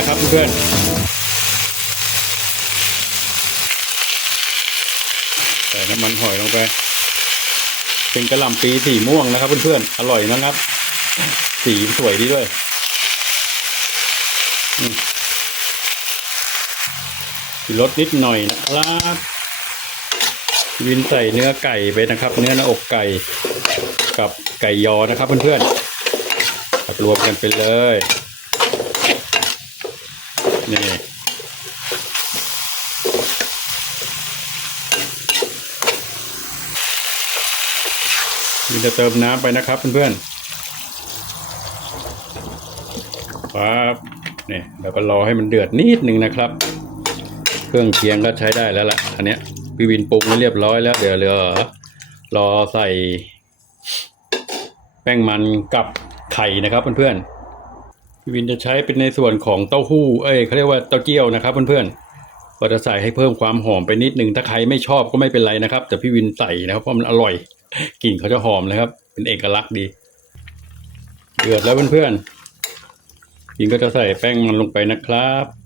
เพื่อนใส่น้ำมันหอยลงไป เป็นกระหล่ำปีสีม่วงนะครับเพื่อนๆอร่อยนะครับ สีสวยดีด้วยอืมมีรสนิดหน่อยนะครับวินใส่เนื้อไก่ไปนะครับ เนื้อหน้าอกไก่กับไก่ยอนะครับเพื่อนๆรวมกันไปเลย นี่วินจะเติมน้ำไปนะครับเพื่อนๆครับนี่แล้วก็รอให้มันเดือดนิดหนึ่งนะครับ เครื่องเคียงก็ใช้ได้แล้วล่ะอันเนี้ยพี่วินปรุงไว้เรียบร้อยแล้วเดี๋ยวเหลือรอใส่ แป้งมันกับไข่นะครับเพื่อนๆ พี่วินจะใช้เป็นในส่วนของเต้าหู้ เอ้ยเขาเรียกว่าเต้าเจี้ยวนะครับเพื่อนๆก็จะใส่ให้เพิ่มความหอมไปนิดนึงถ้าใครไม่ชอบก็ไม่เป็นไรนะครับ แต่พี่วินใส่นะครับเพราะมันอร่อยกลิ่นเขาจะหอมเลยครับ เป็นเอกลักษณ์ดีเดือดแล้วเพื่อนๆวินก็จะใส่แป้งมันลงไปนะครับ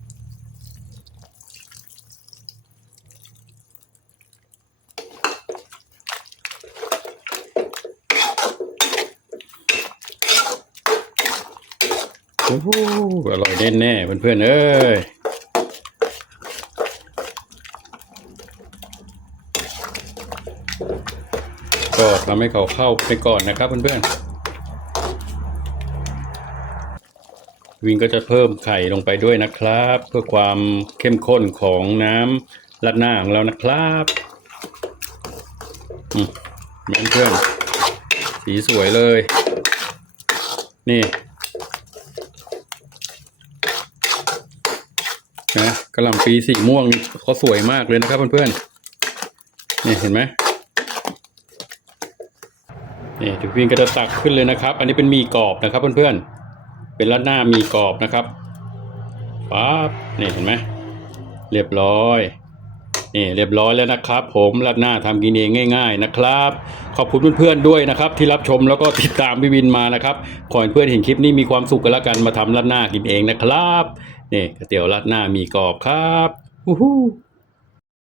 โอ้โหอร่อยแน่ๆเพื่อนๆเอ้ยก็ทำให้เขาเข้าไปก่อนนะครับเพื่อนๆวินก็จะเพิ่มไข่ลงไปด้วยนะครับ เพื่อความเข้มข้นของน้ำรัดหน้าของเรานะครับอืมเพื่อนสีสวยเลย นี่ นะกระหล่ำปีสีม่วงนี่เขาสวยมากเลยนะครับเพื่อนๆนี่เห็นไหมนี่ถึงพิงก็จะตักขึ้นเลยนะครับ อันนี้เป็นมีกรอบนะครับเพื่อนๆเป็นราดหน้ามีกรอบนะครับปั๊บนี่เห็นไหมเรียบร้อยนี่เรียบร้อยแล้วนะครับ ผมราดหน้าทำกินเองง่าย ๆนะครับ ขอบคุณเพื่อนๆด้วยนะครับ ที่รับชมแล้วก็ติดตามพี่วินมานะครับขอให้เพื่อนเห็นคลิปนี้มีความสุขกันละกันมาทำราดหน้ากินเองนะครับ นี่ก๋วยเตี๋ยวราดหน้ามีกรอบครับอู้หู้